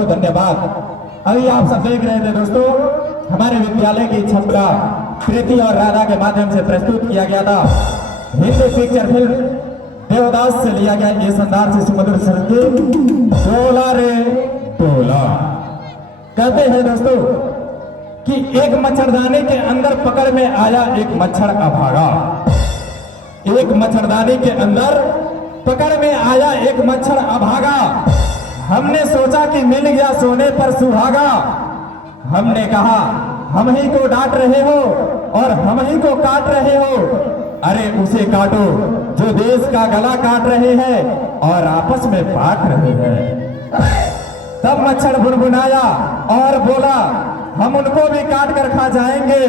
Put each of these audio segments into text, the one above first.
बहुत धन्यवाद। अभी आप सब देख रहे थे दोस्तों, हमारे विद्यालय की छात्रा प्रीति और राधा के माध्यम से प्रस्तुत किया गया था हिंदी पिक्चर फिल्म देवदास से लिया गया ये शानदार से सुमधुर संगीत तोला रे तोला। कहते हैं दोस्तों कि एक मच्छरदानी के अंदर पकड़ में आया एक मच्छर अभागा। एक मच्छरदानी के अंदर पकड़ में आया एक मच्छर अभागा। हमने सोचा कि मिल गया सोने पर सुहागा। हमने कहा हम ही को डांट रहे हो और हम ही को काट रहे हो। अरे उसे काटो जो देश का गला काट रहे हैं और आपस में बांट रहे हैं। तब मच्छर बुनबुनाया और बोला हम उनको भी काट कर खा जाएंगे,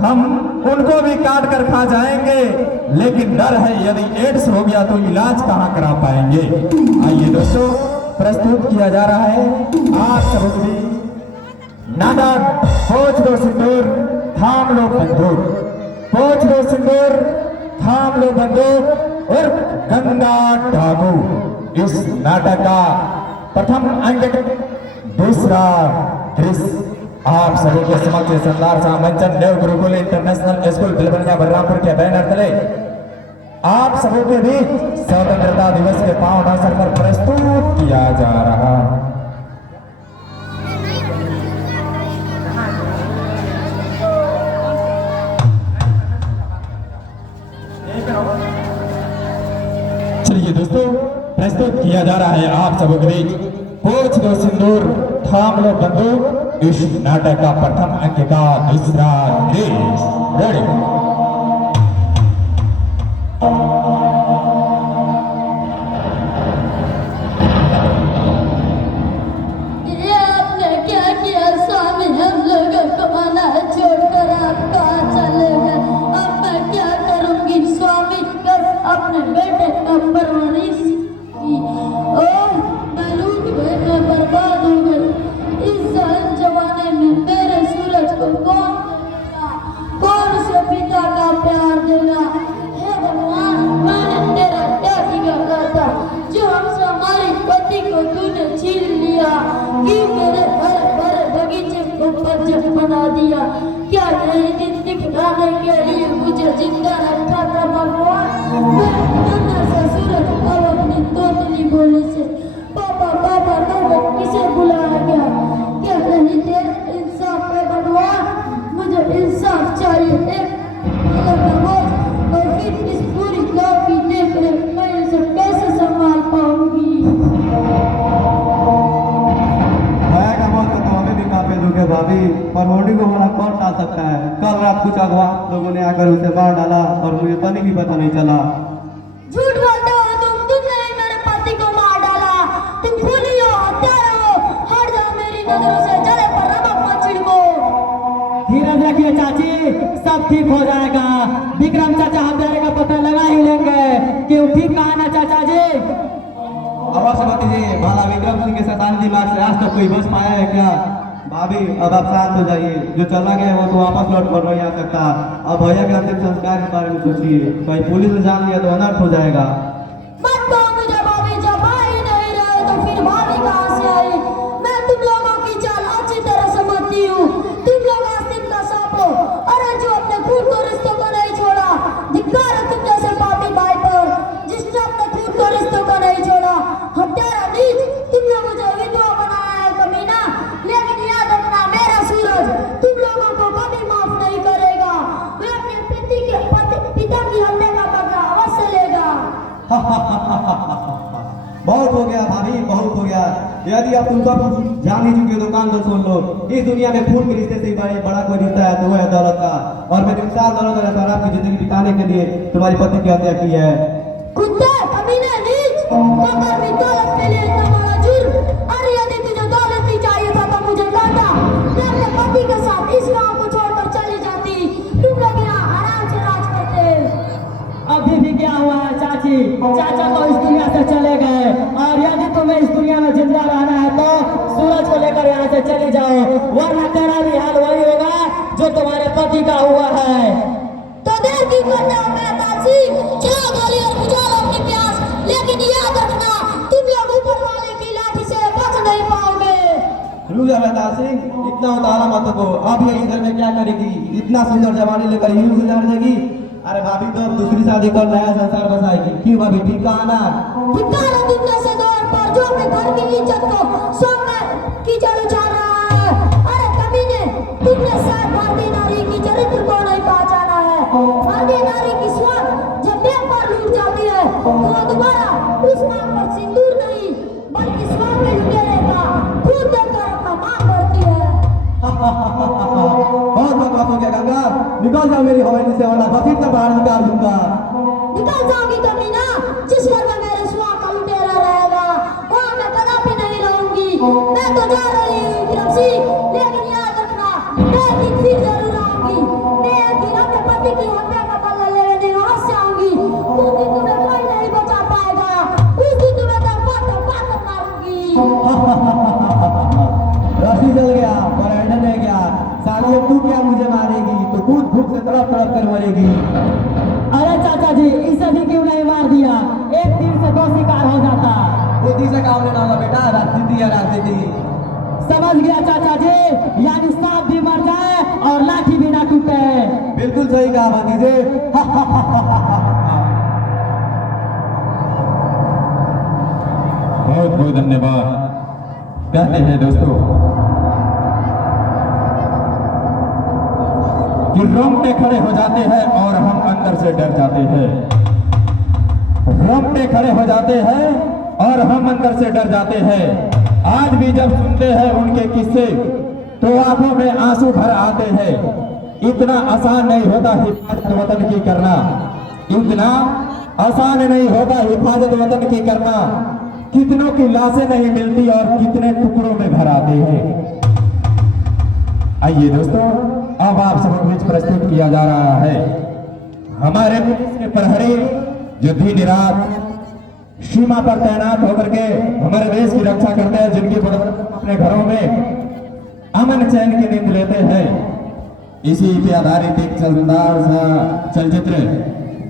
हम उनको भी काट कर खा जाएंगे, लेकिन डर है यदि एड्स हो गया तो इलाज कहां करा पाएंगे। आइए दोस्तों, प्रस्तुत किया जा रहा है आप सबों के नाटक पोंछ दो सिंदूर थाम लो बंदूक। पोंछ दो सिंदूर थाम लो बंदूक और गंगा डाकू। इस नाटक का प्रथम अंक दूसरा दृश्य आप सभी के समक्ष शानदार सा मंचन देव गुरुकुल इंटरनेशनल स्कूल बिलबनिया बलरामपुर के बैनर तले आप सबों के बीच स्वतंत्रता दिवस के पावन अवसर पर प्रस्तुत किया जा रहा है। चलिए दोस्तों, प्रस्तुत किया जा रहा है आप सबों के बीच पोंछ दो सिंदूर थाम लो बंदूक। इस नाटक का प्रथम अंक का दूसरा दृश्य रेडी। बना दिया क्या यही दिन दिखलाने के लिए मुझे जिंदा रखा था भगवान। मैं ससुर अब अपनी तोतली बोली से पापा पापा पापा किसे बुलाया गया। क्या नहीं थे इंसाफ है भगवान, मुझे इंसाफ चाहिए। एक और फिर इस पूरी गाँव की देख रेख मैं इसे कैसे संभाल पाऊंगी। भाभी परमोडी को हमारा कौन टाल सकता है। कल रात कुछ अगवा लोगों ने आकर उसे मार डाला और मुझे पनी भी पता नहीं चला। झूठ बोलते हो तुमने ही मेरे पति को मार डाला। तुम भूली हो, हत्यारा हो। हट जाओ मेरी नजरों से, जले पर नमक मत छिड़को। धीरज रखिए चाची, सब ठीक हो जाएगा। विक्रम चाचा हत्यारे का पता लगा ही लेंगे। क्यों ठीक कहा ना चाचा जी? अवश्य भतीजे, भला विक्रम सिंह के शैतानी दिमाग से आज तक कोई बच पाया है क्या? भाभी अब आप शांत हो जाइए। जो चला गया वो तो वापस लौट कर नहीं आ सकता। अब भैया के अंतिम संस्कार के बारे में सोचिए, कहीं पुलिस ने जान लिया तो अनर्थ हो जाएगा। मत कहो मुझे भाभी, जब भाई नहीं रहे तो फिर भाभी कहाँ से आई। मैं तुम लोगों की चाल अच्छी तरह समझती हूँ। तुम लोग आस्तीन का सांप हो। अरे जो अपने खून को रिश्तों को नहीं छोड़ा, धिक्कार है तुम जैसे पापी भाई पर जिसने अपने खून को रिश्तों को नहीं छोड़ा। हत्यारा नीच, तुमने मुझे विधवा बनाया है कमीना, लेकिन याद रखना मेरा सूरज तुम लोगों को कभी माफ नहीं करेगा। मैं अपने पिता की हत्या का बदला अवश्य लेगा। बहुत हो गया भाभी, बहुत हो गया। यदि आप तुम सब कुछ जान ही चुके हो तो कान तो सुन लो। इस दुनिया में खून के रिश्ते से बड़ा कोई रिश्ता है तो वो है दौलत का। और मैंने विशाल दौलत और शराब की जिंदगी बिताने के लिए तुम्हारी पति की हत्या की है। कुत्ते, कमीने, नीच, मगर भी दौलत के लिए इतना बड़ा जुर्म। अरे यदि तुझे दौलत नहीं चाहिए था तो मुझे कहता, मैं अपने पति के साथ इस गांव को छोड़कर चली जाती। तुम लोग यहाँ आराम से राज करते। अभी भी क्या हुआ है चाची? चाचा तो इस दुनिया से चले गए और यदि तुम्हें इस दुनिया में जिंदा रहना है तो सूरज को लेकर यहाँ से चले जाओ, वरना तेरा भी हाल वही होगा जो तुम्हारे पति का हुआ है। तो देर की करते हो मेरा तासी, चलो गोली और बुझा लो अपनी प्यास। लेकिन याद रखना तुम लोग ऊपर वाले की लाठी से बच नहीं पाओगे। लूज अवतार सिंह, इतना उतारा मत को। अब ये इधर में क्या करेगी? इतना सुंदर जवानी लेकर यूं गुजार देगी। अरे भाभी तो अब दूसरी शादी कर नया संसार बसाएगी। क्यों भाभी, ठीक कहा ना? धिक्कार है तुम जैसे दौर पर जो अपने घर की इज्जत को सोम में कीचड़ उछाल रहा है। अरे कमीने, तुमने शायद भारतीय नारी की चरित्र को नहीं पहचाना है। भारतीय नारी की स्वाद जब देह पर लूट जाती है तो वो दोबारा उस नाम पर सिंदूर नहीं बल्कि स्वाद में लुटेरे का खून देकर अपना मान भरती है। बहुत बकवास हो गया गंगा, निकल जाओ मेरी हवेली से वरना घसीट कर बाहर निकाल दूंगा। निकल जाओगी कमीना, जिस घर में मेरे स्वाद का लुटेरा रहेगा वहाँ मैं कदापि नहीं रहूंगी। मैं तो जा रही हूँ विक्रम सिंह, लेकिन याद रखना मैं एक दिन फिर जरूर आऊंगी। मैं एक दिन अपने पति की हत्या का बदला लेने अवश्य आऊंगी। उस दिन तुम्हें कोई नहीं बचा पाएगा, उस दिन तुम्हें दबा कर मारूंगी। रस्सी जल गया पर हैंडल नहीं गया। साली अब तू क्या मुझे मारेगी? तो खुद भूख से तड़प तड़प कर मरेगी। अरे चाचा जी, इसे भी क्यों नहीं मार दिया? एक तीर से दो शिकार हो जाता। बुद्धि से काम लेना होगा बेटा, राजनीति है राजनीति। समझ गया चाचा जी, यानी सांप भी मर जाए और लाठी भी ना टूटे। बिल्कुल सही कहा भतीजे। बहुत बहुत धन्यवाद। कहते हैं दोस्तों कि रोंगटे खड़े हो जाते हैं और हम अंदर से डर जाते हैं। रोंगटे खड़े हो जाते हैं और हम अंदर से डर जाते हैं। आज भी जब सुनते हैं उनके किस्से तो आंखों में आंसू भर आते हैं। इतना आसान नहीं होता हिफाजत वतन की करना, इतना आसान नहीं होता हिफाजत वतन की करना। कितनों की लाशें नहीं मिलती और कितने टुकड़ों में घर आते हैं। आइए दोस्तों, अब आप सबके बीच प्रस्तुत किया जा रहा है हमारे पुलिस के प्रहरी जो दिन रात सीमा पर तैनात होकर के हमारे देश की रक्षा करते हैं, जिनकी बदौलत अपने घरों में अमन चैन की नींद लेते हैं। इसी पे आधारित एक शानदार सा चलचित्र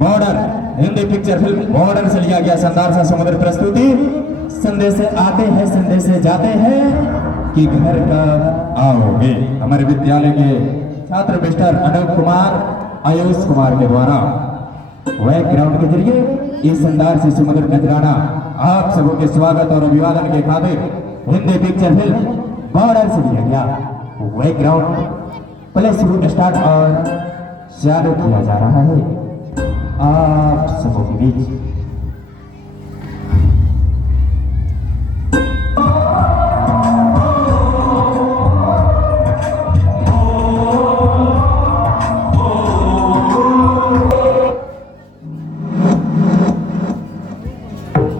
border, Hindi picture film border से लिया गया शानदार सा समुद्र प्रस्तुति। संदेश आते हैं संदेश जाते हैं कि घर कब आओगे। हमारे विद्यालय के छात्र मिस्टर अनूप कुमार, आयुष कुमार के द्वारा वैक ग्राउंड के जरिए इस शानदार सी समुद्र नजराना आप सबों के स्वागत और अभिवादन के खातिर हिंदी पिक्चर फिल्म बॉर्डर से लिया गया। वैक ग्राउंड प्ले शुरू स्टार्ट और चालू किया जा रहा है आप सबों के बीच।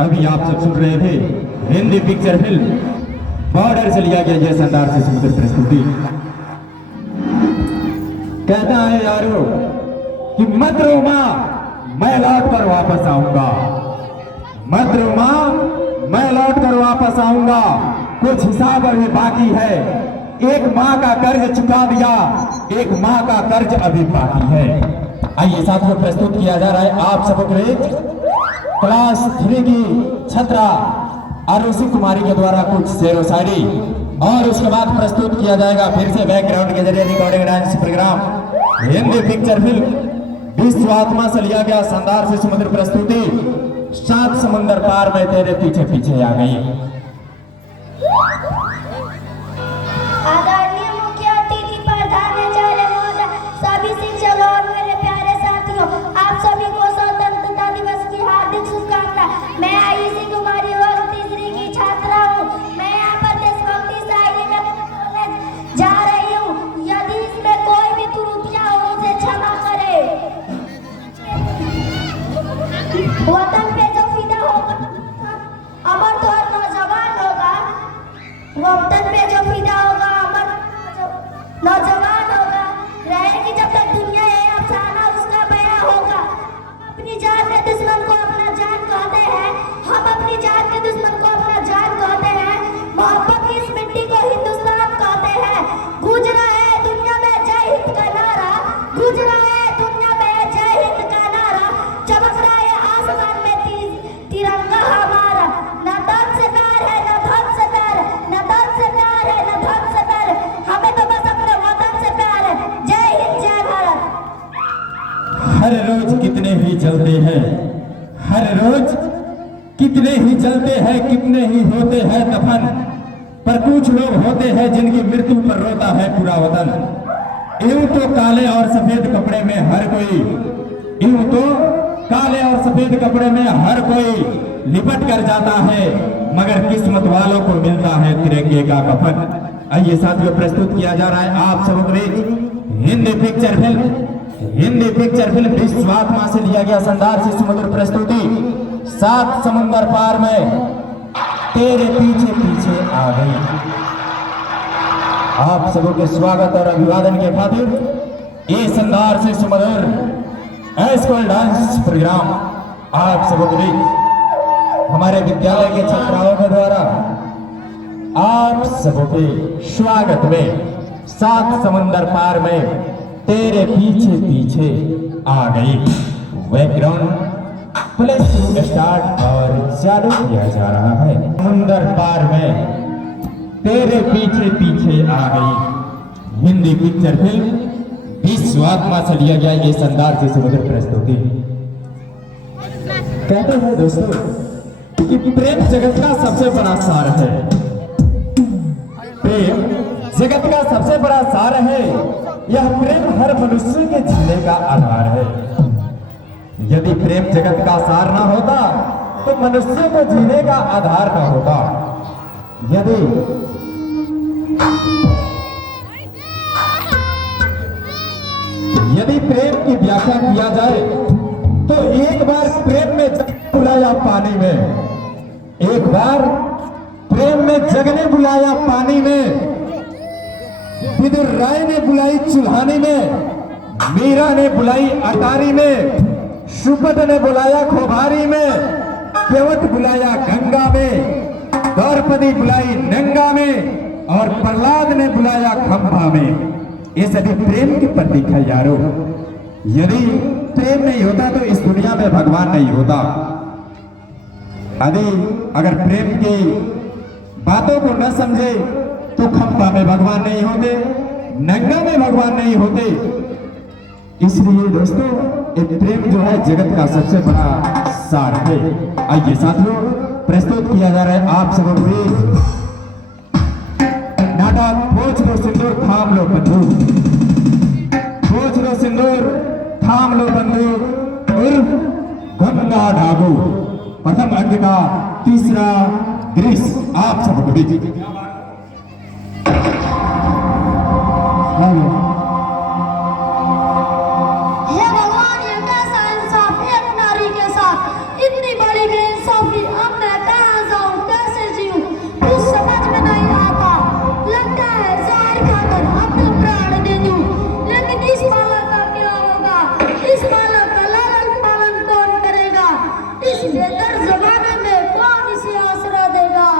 अभी आप सब सुन रहे थे हिंदी पिक्चर फिल्म बॉर्डर से लिया गया यह शानदार सी समुद्र प्रस्तुति। कहता है यारो कि मत रो मां, मैं लौट कर वापस आऊंगा। मत रो मां, मैं लौट कर वापस आऊंगा। कुछ हिसाब अभी बाकी है। एक माँ का कर्ज चुका दिया, एक माँ का कर्ज अभी बाकी है। आइए साथियों, प्रस्तुत किया जा रहा है आप सबों के लिए क्लास 3 की छात्रा आरुषि कुमारी के द्वारा कुछ शेर व शायरी, और उसके बाद प्रस्तुत किया जाएगा फिर से बैकग्राउंड के जरिए recording dance program Hindi picture film Vishwatma से लिया गया शानदार सी समुद्र प्रस्तुति 7 समुंदर पार में तेरे पीछे पीछे आ गई। आदरणीय मुख्य अतिथि प्रधानाचार्य महोदय, सभी शिक्षक और मेरे प्यारे साथियों, आप सभी को स्वतंत्रता दिवस की हार्दिक शुभकामनाएं। मैं आयुषी कुमारी वर्ग 3 की छात्रा हूँ। मैं यहाँ पर देशभक्ति शायरी में बोलने जा रही हूँ। यदि इसमें कोई भी त्रुटियां हो मुझे क्षमा करे। वतन पे जो फिदा होगा अमर तो हर नौजवान होगा। वतन पे जो फिदा होगा अमर नौजवान होगा। रहेगी जब तक दुनिया ये अफसाना उसका बयां होगा। अपनी जान के दुश्मन को अपना जान कहते हैं। हम अपनी जान के दुश्मन को अपना जान कहते हैं। मोहब्बत की इस मिट्टी को हिंदुस्तान कहते हैं। गूंज रहा है दुनिया में जय हिंद का नारा, गूंज रहा है दुनिया में जय हिंद का नारा। चमक रहा है आसमान में हर रोज कितने ही जलते हैं, हर रोज कितने ही जलते हैं, कितने ही होते हैं दफन, पर कुछ लोग होते हैं जिनकी मृत्यु पर रोता है पूरा वतन। यूं तो काले और सफेद कपड़े में हर कोई, यूं तो काले और सफेद कपड़े में हर कोई लिपट कर जाता है, मगर किस्मत वालों को मिलता है तिरंगे का कफन। आइए साथियों, प्रस्तुत किया जा रहा है आप सबों के लिए हिंदी पिक्चर फिल्म विश्वात्मा से लिया गया शानदार सी सुमधुर प्रस्तुति सात समुंदर पार में तेरे पीछे पीछे आ गई। आप सबों के स्वागत और अभिवादन के खातिर ये शानदार से सुमधुर स्कूल डांस प्रोग्राम आप सबों के बीच हमारे विद्यालय के छात्राओं के द्वारा आप सबों के स्वागत में सात समुंदर पार में तेरे पीछे पीछे आ गई। बैकग्राउंड प्लस टू स्टार्ट और चालू किया जा रहा है। समुंदर पार में तेरे पीछे पीछे आ गई। हिंदी पिक्चर फिल्म विश्वात्मा से लिया गया ये शानदार सी सुमधुर प्रस्तुति। कहते हैं दोस्तों कि प्रेम जगत का सबसे बड़ा सार है, प्रेम जगत का सबसे बड़ा सार है। यह प्रेम हर मनुष्य के जीने का आधार है। यदि प्रेम जगत का सार ना होता तो मनुष्य को जीने का आधार ना होता। यदि प्रेम की व्याख्या किया जाए तो एक बार प्रेम में जगने बुलाया पानी में, एक बार प्रेम में जगने बुलाया पानी में, विदुर राय ने बुलाई चुल्हानी में, मीरा ने बुलाई अटारी में, सुपत ने बुलाया खोभारी में, केवट बुलाया गंगा में, द्रौपदी बुलाई नंगा में और प्रहलाद ने बुलाया खंभा में। ये सभी प्रेम के प्रतीक है यारो। यदि प्रेम नहीं होता तो इस दुनिया में भगवान नहीं होता। यदि अगर प्रेम की बातों को न समझे तो खंभा में भगवान नहीं होते, नंगा में भगवान नहीं होते। इसलिए दोस्तों ये प्रेम जो है जगत का सबसे बड़ा सार है। आइए साथियों, प्रस्तुत किया जा रहा है आप सबों के लिए नाटक खोज लो सिंदूर थाम लो बंदूक, खोज लो सिंदूर थाम लो बंदूक उर्फ गंगा डागू। प्रथम अंक का तीसरा दृश्य आप सबों के बीच। हे भगवान, ये कैसा इंसाफ एक नारी के साथ, इतनी बड़ी बेइंसाफी। अब मैं कहाँ जाऊँ, कैसे जीऊँ, कुछ समझ में नहीं आता। लगता है जहर खाकर अपने प्राण दे दूँ, लेकिन इस बालक का क्या होगा? इस बालक का लालन पालन कौन करेगा? इस बेहतर जमाने में कौन इसे आसरा देगा?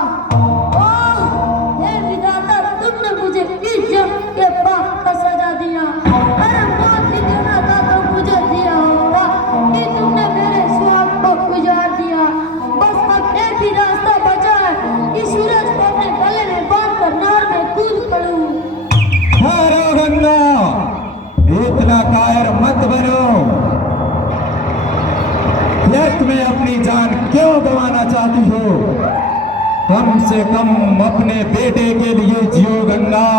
ओह, हे विधाता, तुमने मुझे इज्जत के पाप का सजा दिया। अरे मौत भी देना था तो मुझे दिया होगा कि तुमने मेरे स्वार्थ को गुजार दिया। बस अब एक ही रास्ता बचा है कि सूरज को अपने गले में बांधकर नार में कूद पड़ूं। हारो गंगा, इतना कायर मत बनो। व्यर्थ में अपनी जान क्यों गंवाना चाहती हो? कम से कम अपने बेटे के लिए जियो गंगा।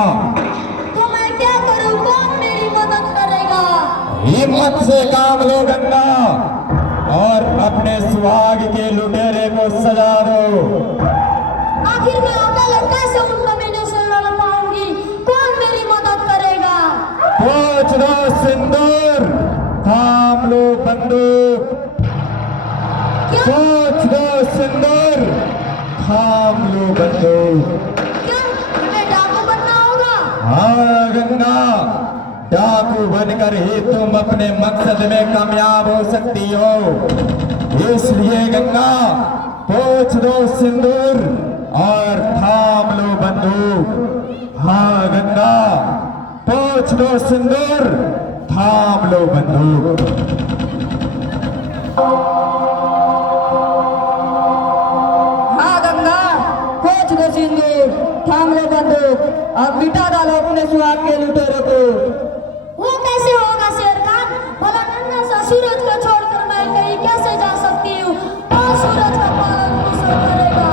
तो मैं क्या करूं? कौन मेरी मदद करेगा? हिम्मत से काम लो गंगा और अपने सुहाग के लुटेरे को सजा दो। आखिर मैं अकेले कैसे उन कमीनों से लड़ पाऊंगी? कौन मेरी मदद करेगा? खोज दो सिंदूर थाम लो बंदूक, क्या खोज दो सिंदूर थाम लो बंदूक। क्या हमें डाकू बनना होगा? हाँ गंगा, डाकू बनकर ही तुम अपने मकसद में कामयाब हो सकती हो। इसलिए गंगा, पोंछ दो सिंदूर और थाम लो बंदूक। हाँ गंगा, पोंछ दो सिंदूर थाम लो बंदूक। हाँ गंगा, खोज दो सिंदूर थाम लो बंदूक और मिटा डालो अपने सुहाग के लुटेरों को। वो कैसे होगा शेर खान? भला नन्हा सा सूरज को छोड़कर मैं कहीं कैसे जा सकती हूँ? कौन सूरज का पालन पोषण करेगा?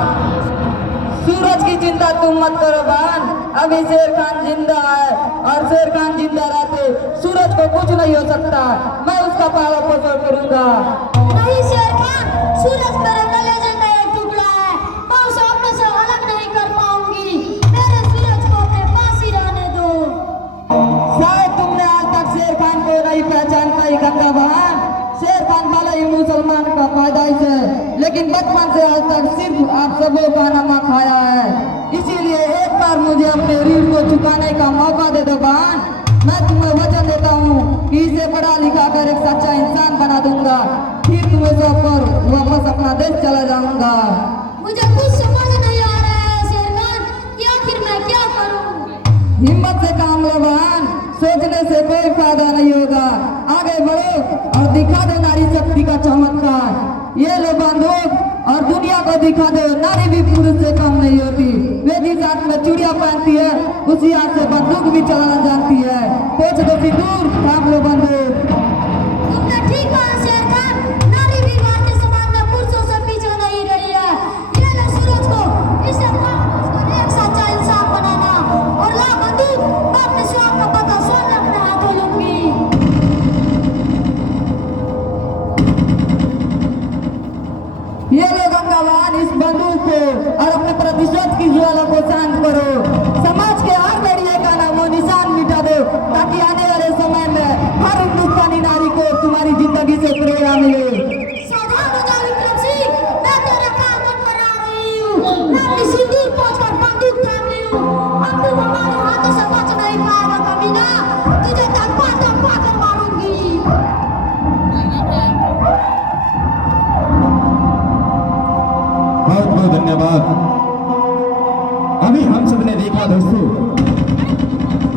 सूरज की चिंता तुम मत करो बहन, अभी शेर खान जिंदा है और शेर खान जिंदा रहते सूरज को कुछ नहीं हो सकता। मैं उसका पालन पोषण करूंगा। नहीं शेर खान, सूरज मेरे कलेजे का एक टुकड़ा है, मैं उसे अपने से अलग नहीं कर पाऊंगी। मेरे सूरज को अपने पास ही रहने दो। शायद तुमने आज तक शेर खान को नहीं पहचान पाई गंगा बहन। शेर खान भले ही मुसलमान का पैदाइश है, लेकिन बचपन से आज तक सिर्फ आप सबों का नमक खाया है। इसीलिए एक बार मुझे अपने रीढ़ को चुकाने का मौका दे दो बहन। मैं तुम्हें वचन देता हूँ कि इसे पढ़ा लिखा कर एक सच्चा इंसान बना दूंगा, फिर तुम्हें सौंपकर वापस अपना देश चला जाऊंगा। मुझे कुछ समझ नहीं आ रहा है शेर खान कि आखिर मैं क्या करूं? हिम्मत से काम लो बहन, सोचने से कोई फायदा नहीं होगा। आगे बढ़ो और दिखा दो नारी शक्ति का चमत्कार। ये लो बंदूक और दुनिया को दिखा दो नारी भी पुरुष से कम नहीं होती। वे जिस हाथ में चूड़ियां पहनती है उसी हाथ से बंदूक भी चलाना जानती है। पोछ दो सिंदूर, थाम लो बंदूक। तुमने ठीक कहा शेर खान, नारी भी भारतीय समाज में पुरुषों से पीछे नहीं रही है। ये लो सूरज को, इसे उसको एक सच्चा इंसान बनाना और ला बंदूक, मैं अपने स्वाद का पता स्वयं अपने हाथों लूंगी। ये लो गंगावान इस बंदूक को और अपने प्रतिशोध की ज्वाला को शांत करो। समाज के हर बेड़िए का नामो निशान मिटा दो, ताकि आने वाले समय में हर हिंदुस्तानी नारी को तुम्हारी जिंदगी से प्रेरणा मिले। सावधान हो जा विक्रम सिंह, मैं तेरे कान पर आ रही हूँ। मैं अपनी सिंदूर पोंछकर बंदूक थाम ली हूँ। अब तुम हमारे हाथों से बच नहीं पाएगा कमीना, तुझे धप्पा धप्पा कर मारूंगी। बहुत बहुत धन्यवाद। अभी हम सबने देखा दोस्तों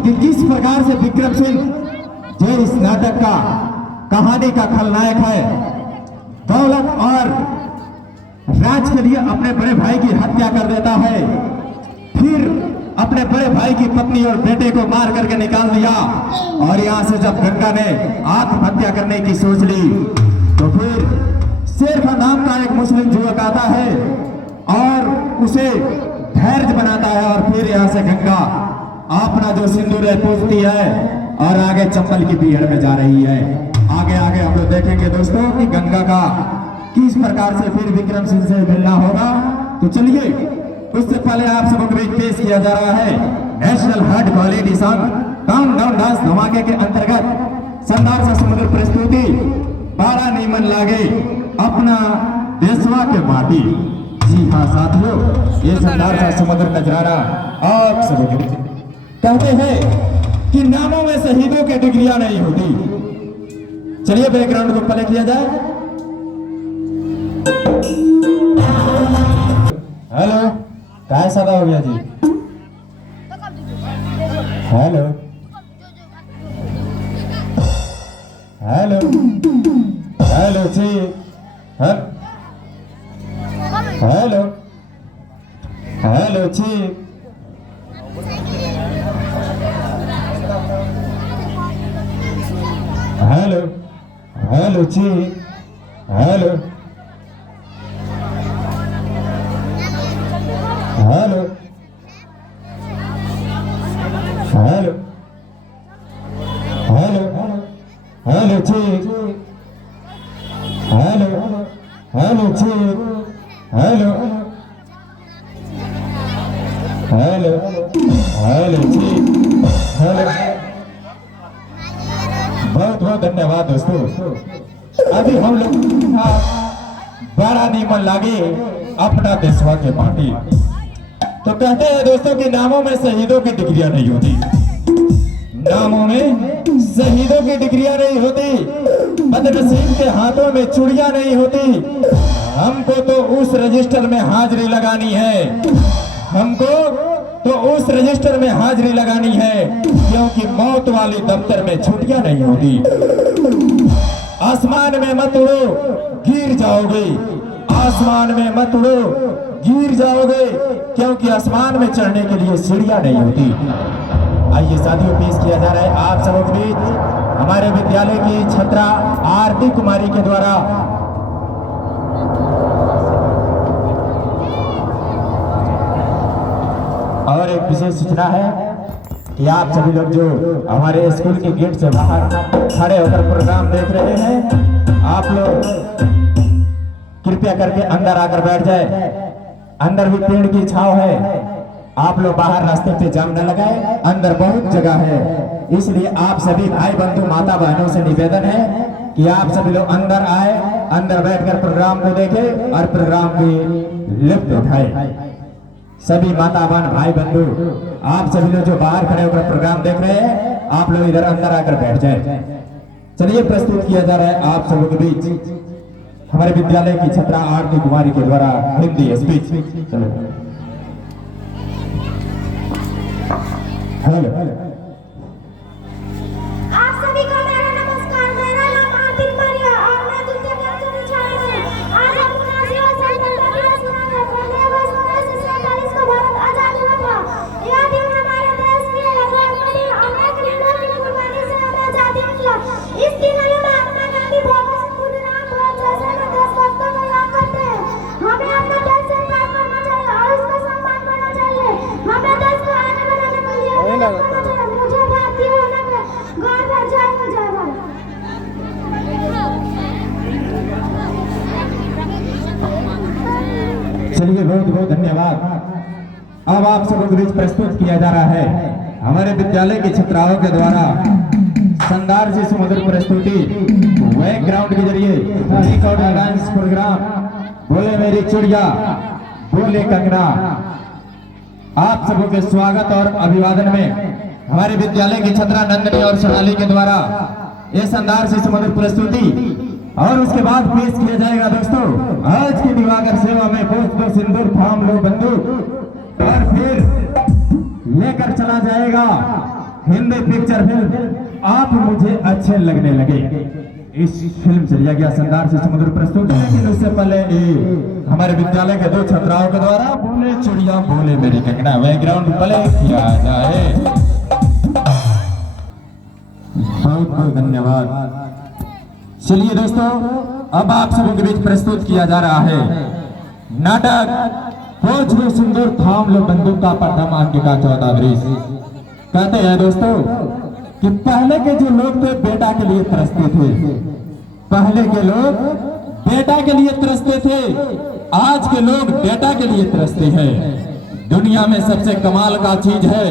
कि किस प्रकार से विक्रम सिंह जो इस नाटक का कहानी का खलनायक है, दौलत और राज के लिए अपने बड़े भाई की हत्या कर देता है, फिर अपने बड़े भाई की पत्नी और बेटे को मार करके निकाल दिया। और यहाँ से जब गंगा ने आत्महत्या करने की सोच ली तो फिर शेर खान नाम का एक मुस्लिम युवक आता है और उसे धैर्य बनाता है और फिर यहाँ से गंगा अपना जो सिंदूर है पूजती है और आगे चंबल की बीहड़ में जा रही है। आगे आगे हम लोग देखेंगे दोस्तों कि गंगा का किस प्रकार से फिर विक्रम सिंह से मिलना होगा। तो चलिए, उससे पहले आप सबों को बीच पेश किया जा रहा है national heart quality song countdown dance धमाके के अंतर्गत शानदार सा समुद्र प्रस्तुति बड़ा नीमन लागे अपना देशवा के माटी। जी हाँ साथियों, ये शानदार सा समुद्र नजराना आप सबों के बीच। कहते हैं कि नामों में शहीदों की डिग्रियां नहीं होती। चलिए बैकग्राउंड को प्ले किया जाए। हेलो, क्या सदा हो गया जी? हेलो हेलो हेलो जी, हेलो हेलो जी, हेलो हेलो जी, hello hello hello hello hello जी, हेलो हेलो जी, हेलो हेलो हेलो जी, हेलो। बहुत बहुत धन्यवाद दोस्तों। अभी हम लोग बड़ा नीमन लागे अपना देशवा के पार्टी। तो कहते हैं दोस्तों कि नामों में शहीदों की डिग्रियां नहीं होती, नामों में शहीदों की डिग्रियां नहीं होती, बदनसीब के हाथों में चूड़ियां नहीं होती। हमको तो उस रजिस्टर में हाजिरी लगानी है, हमको तो उस रजिस्टर में हाजिरी लगानी है, क्योंकि मौत वाली दफ्तर में छुट्टियां नहीं होती। आसमान में मत उड़ो, गिर जाओगे, आसमान में मत उड़ो, गिर जाओगे, क्योंकि आसमान में चढ़ने के लिए सीढ़ियां नहीं होती। आइए साथियों, पेश किया जा रहा है आप सबों के बीच हमारे विद्यालय की छात्रा आरती कुमारी के द्वारा और एक विशेष सूचना है कि आप सभी लोग जो हमारे स्कूल के गेट से बाहर खड़े होकर प्रोग्राम देख रहे हैं, आप लोग कृपया करके अंदर आकर बैठ जाए। अंदर भी पेड़ की छांव है, आप लोग बाहर रास्ते पे जाम न लगाए, अंदर बहुत जगह है। इसलिए आप सभी भाई बंधु माता बहनों से निवेदन है कि आप सभी लोग अंदर आए, अंदर बैठकर प्रोग्राम को देखें और प्रोग्राम की लुत्फ उठाए। सभी माता बहन भाई बंधु आप सभी लोग जो बाहर खड़े होकर प्रोग्राम देख रहे हैं, आप लोग इधर अंदर आकर बैठ जाए। चलिए प्रस्तुत किया जा रहा है आप सबों के बीच हमारे विद्यालय की छात्रा आरती कुमारी के द्वारा हिंदी स्पीच। चलो हेलो। आप सभी को मेरा नमस्कार। मेरा नाम आरती कुमारी है और मैं द्वितीय कक्षा में छात्र हूँ। आज हम 79वां स्वतंत्रता दिवस मनाते हैं। 15 अगस्त 1947 को भारत आजाद हुआ था। यह दिन हमारे देश के आजादी और अनेक वीरों की कुर्बानी से हमें आजादी मिला। इस दिन हमें महात्मा गांधी, भगत सिंह, खुदीराम बोस जैसे देशभक्तों को याद करते हैं। हमें अपने देश से प्यार करना चाहिए और उसका सम्मान करना चाहिए। हमें देश को आगे बढ़ाने के लिए मुझे भारतीय होने में गर्व है। जय हो, जय भारत। चलिए बहुत बहुत धन्यवाद। अब आप सबों के बीच प्रस्तुत किया जा रहा है हमारे विद्यालय की छात्राओं के द्वारा शानदार सी सुमधुर प्रस्तुति बैकग्राउंड के जरिए रिकॉर्डिंग डांस प्रोग्राम बोले मेरी चिड़िया बोले कंगना। आप सबों के स्वागत और अभिवादन में हमारे विद्यालय की छात्रा नंदनी और सोनाली के द्वारा ये शानदार सी सुमधुर प्रस्तुति और उसके बाद पेश किया जाएगा दोस्तों आज की दिवाकर सेवा में पोस्ट दो सिंदूर थाम लो बंदूक और फिर लेकर चला जाएगा हिंदी पिक्चर फिल्म आप मुझे अच्छे लगने लगे। इस फिल्म से लिया गया शानदार से समुद्र प्रस्तुति। लेकिन उससे पहले हमारे विद्यालय के दो छात्राओं के द्वारा बोले चिड़िया बोले मेरी कंगना बैकग्राउंड प्ले किया जाए। बहुत बहुत धन्यवाद। चलिए दोस्तों अब आप सबों के बीच प्रस्तुत किया जा रहा है नाटक पोंछ लो सिंदूर थाम लो बंदूक का प्रथम अंक का 14 वृष। कहते हैं दोस्तों कि पहले के जो लोग थे बेटा के लिए तरसते थे, पहले के लोग बेटा के लिए तरसते थे, आज के लोग बेटा के लिए तरसते हैं। दुनिया में सबसे कमाल का चीज है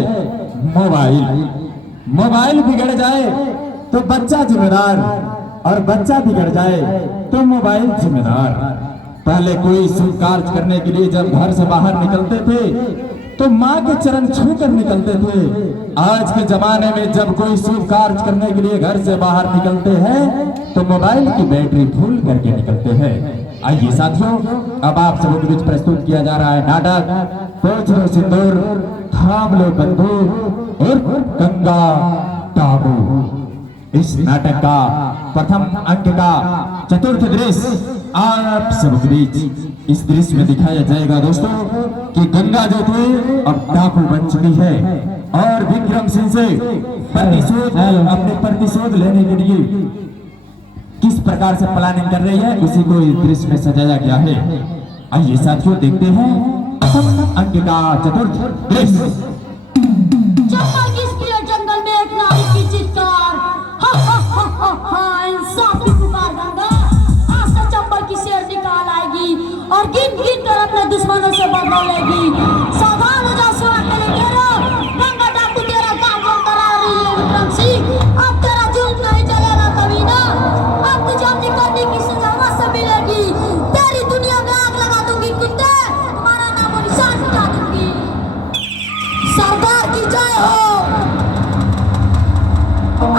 मोबाइल। मोबाइल बिगड़ जाए तो बच्चा जिम्मेदार और बच्चा बिगड़ जाए तो मोबाइल जिम्मेदार। पहले कोई शुभ कार्य करने के लिए जब घर से बाहर निकलते थे तो माँ के चरण छूकर निकलते थे। आज के जमाने में जब कोई शुभ कार्य करने के लिए घर से बाहर निकलते हैं तो मोबाइल की बैटरी फुल करके निकलते हैं। आइए साथियों अब आप सबों के बीच प्रस्तुत किया जा रहा है नाटक पोंछ लो सिंदूर थाम लो बंदूक और गंगा टाबू। इस नाटक का प्रथम अंक का चतुर्थ दृश्य आप सबके बीच इस दृश्य में दिखाया जाएगा दोस्तों कि गंगा जो थी अब डाकू बन चुकी है और विक्रम सिंह से अपने प्रतिशोध लेने के लिए किस प्रकार से प्लानिंग कर रही है उसी को इस दृश्य में सजाया गया है। आइए साथियों देखते हैं प्रथम अंक का चतुर्थ दृश्य। जंगल किसकी है? जंगल में एक नारी की चित्कार, हा हा हा हा हा, इंसाफ की पुकार गंगा। आज से चंबल की शेर निकाल आएगी और गिन गिन कर अपने दुश्मनों से बदला लेगी। सावधान हो जा सेवा के लिए गंगा डाकू तेरा काम करा रही है विक्रम सिंह। अब तेरा जुल्म नहीं चलेगा कभी ना। अब तुझे अपनी करने की सजा वहां से मिलेगी। तेरी दुनिया में आग लगा दूंगी कुत्ते, तुम्हारा नाम और निशान मिटा दूंगी। सरदार की जय हो।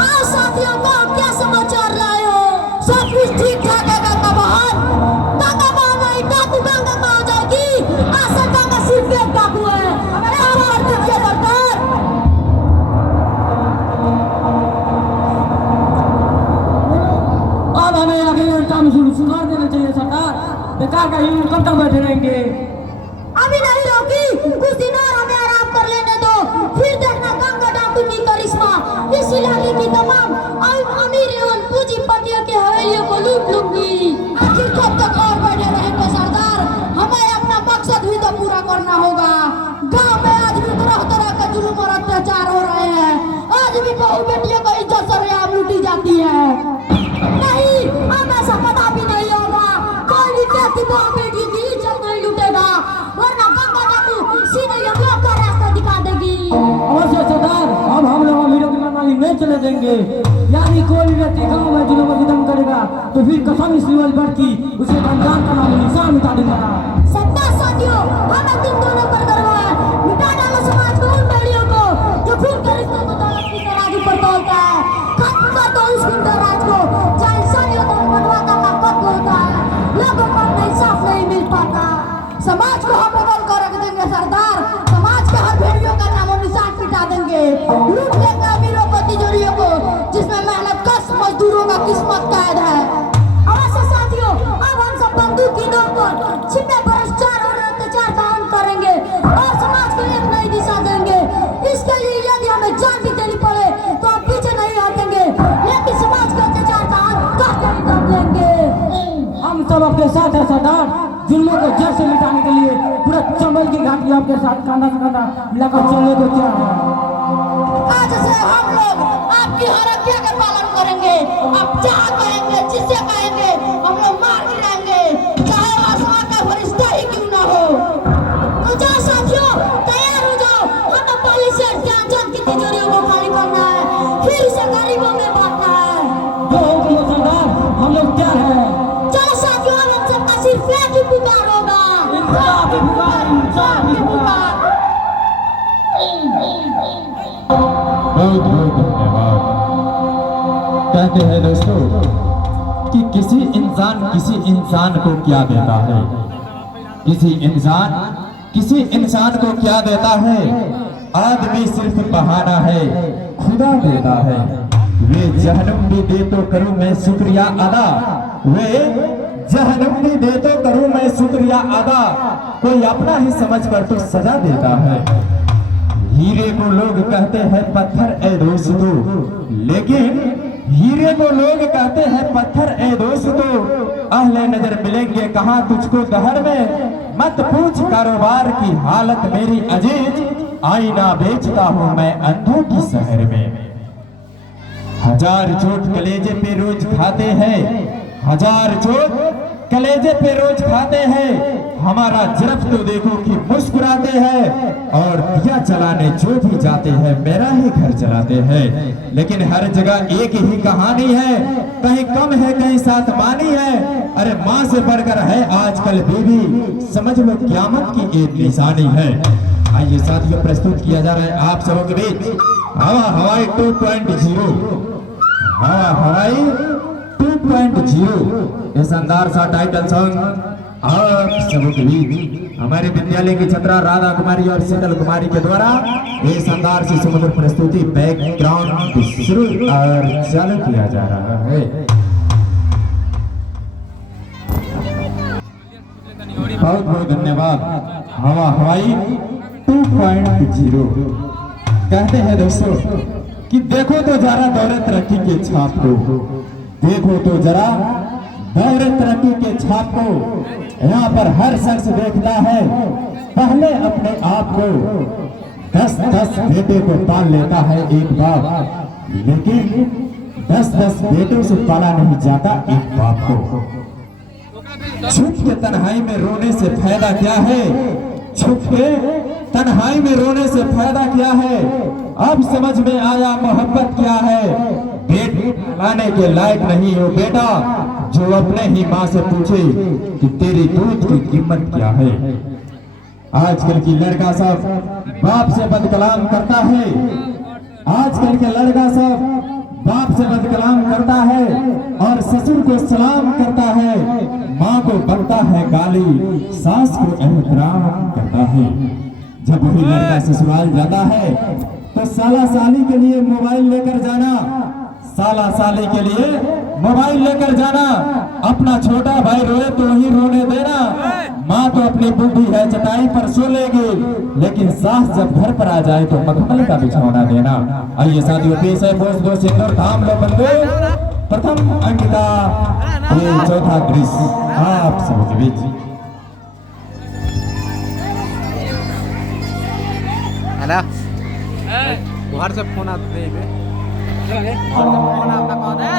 आओ साथियों को क्या समाचार लाए हो? सब कुछ ठीक ठाक है गंगा बहन। गंगा बहन नहीं डाकू गंगा कहाँ हो जाएगी? आशा गंगा सिर्फ एक डाकू है। और देखिए सरकार अब हमें आगे काम सुधार देना चाहिए सरकार। बेकार का यूं कब तक बैठे रहेंगे? अभी नहीं रोकी, कुछ दिन और हमें आराम कर लेने दो, फिर देखना गंगा डाकू तुम्ही करिश्मा इस इलाके की तमाम अमीर एवं पूंजीपतियों के हवेलियों को लूट लूंगी। आखिर कब तक और बैठे रहेंगे सरदार? हमें अपना मकसद भी तो पूरा करना होगा। गांव में आज भी तरह तरह के जुल्म और अत्याचार हो रहे हैं। आज भी बहू बेटियों को इज्जत सरेआम लूटी जाती है। नहीं, अब ऐसा पता भी नहीं होगा। कोई भी व्यक्ति बहू बेटी की इज्जत नहीं लूटेगा, वरना गंगा डाकू सीधे यमलोक का रास्ता दिखा देगी। अवश्य सरदार, अब हम लोग अमीरों की मनमानी नहीं चले देंगे। यानी कोई भी व्यक्ति गाँव में जुल्म और सितम करेगा तो फिर कसम इस बढ़ की उसे रमजान का नाम निशान मिटा देगा। शाबाश साथियों, हमें तुम दोनों पर गर्व है। मिटा डालो समाज को उन बेड़ियों को जो खून के रिश्ते को दौलत की तराजू पर तौलता है। खत्म कर दो उस गुंडा राज को जहाँ इंसानियत और मानवता का कत्ल होता है। लोगों को अपना इंसाफ नहीं मिल पाता। समाज को हम बदल कर रख देंगे सरदार। समाज के हर भेड़ियों का नामो निशान मिटा देंगे। लूट लेंगे अमीरों को तिजोरियों को जिसमें मेहनत कश मजदूरों का किस्मत कैद है। अवश्य साथियों, अब हम सब बंदूक की नोक पर छिपे भ्रष्टाचार और अत्याचार का अंत करेंगे और समाज को एक नई दिशा देंगे। इसके लिए यदि हमें जान भी देनी पड़े तो हम पीछे नहीं हटेंगे, लेकिन समाज के अत्याचार का अंत करके ही दम लेंगे। हम सब आपके साथ हैं सरदार। जुल्मों को जड़ से मिटाने के लिए पूरा चंबल की घाटी आपके साथ कांधा से कांधा मिलाकर चलने को तैयार है। आज से हम लोग आपकी हर आज्ञा का पालन करेंगे। आप जहाँ कहेंगे, जिससे कहेंगे, हम लोग मार गिराएंगे, चाहे वो आसमान का फरिश्ता ही क्यों ना हो। तो जाओ साथियों, तैयार हो जाओ। हमें पहले से ध्यानचंद की तिजोरियों को खाली करना है, फिर इसे गरीबों में बांटना है। जो हुक्म हो सरदार, हम लोग तैयार हैं। चलो साथियों, अब हम सबका सिर्फ एक ही पुकार होगा। इंसाफ की पुकार, इंसाफ की पुकार। बहुत बहुत धन्यवाद। कहते हैं दोस्तों कि किसी इंसान को क्या देता है? किसी इंसान को क्या देता है? आदमी सिर्फ बहाना है, खुदा देता है। वे जहन्नुम भी दे तो करूं मैं शुक्रिया अदा। वे जहन्नुम भी दे तो करूं मैं शुक्रिया अदा। कोई अपना ही समझ कर तो सजा देता है। हीरे को लोग कहते हैं पत्थर ए दोस्तों, लेकिन हीरे को लोग कहते हैं पत्थर ए दोस्तों। अहले नजर मिलेंगे कहाँ तुझको दहर में। मत पूछ कारोबार की हालत मेरी अजीज, आईना बेचता हूँ मैं अंधों की शहर में। हजार चोट कलेजे पे रोज खाते हैं, हजार चोट कलेजे पे रोज खाते हैं। हमारा जरफ तो देखो कि मुस्कुराते हैं, और दिया जलाने जो भी जाते हैं मेरा ही घर जलाते हैं। लेकिन हर जगह एक ही कहानी है, कहीं कम है कहीं साथ मानी है। अरे माँ से बढ़कर है आजकल बीवी, समझ लो क़यामत की एक निशानी है। आइए साथियों, प्रस्तुत किया जा रहा है आप सबों के बीच हवाई 2.0। हवाई 2.0 ये शानदार सा टाइटल सॉन्ग आप सबों के बीच हमारे विद्यालय की छात्रा राधा कुमारी और शीतल कुमारी के द्वारा ये शानदार सी सुमधुर प्रस्तुति बैकग्राउंड शुरू और चालू किया जा रहा है। बहुत बहुत धन्यवाद। हवाई 2.0 कहते हैं दोस्तों कि देखो तो जरा दौलत तरक्की के छाप को, देखो तो जरा दौलत तरक्की के छाप को। यहाँ पर हर शख्स देखता है पहले अपने आप को। 10-10 बेटे को पाल लेता है एक बाप, लेकिन 10-10 बेटों से पाला नहीं जाता एक बाप को। छुप के तन्हाई में रोने से फायदा क्या है? छुप के तन्हाई में रोने से फायदा क्या है? अब समझ में आया मोहब्बत क्या है। पेट लाने के लायक नहीं हो बेटा, जो अपने ही माँ से पूछे कि तेरी दूध की कीमत क्या है। आजकल की लड़का सब बाप से बदकलाम करता है। आजकल के लड़का सब बाप से बदकलाम करता है और ससुर को सलाम करता है, माँ को बनता है गाली, सास को एहतराम करता है। जब वही लड़का ससुराल जाता है तो साला साली के लिए मोबाइल लेकर जाना, साला साली के लिए मोबाइल लेकर जाना। अपना छोटा भाई रोए तो ही रोने देना, माँ तो तो अपनी बुद्धि है चटाई पर सो लेगी, लेकिन सास जब घर पर आ जाए तो मखमल का बिछौना देना। आइए साथियों, पेश है बोस दो सिंदूर थाम लो बंदे। प्रथम अंकिता, ये चौथा ग्रीस, आप सबके बीच। हेलो, बाहर से फोन आता है, फोन आपका कौन है?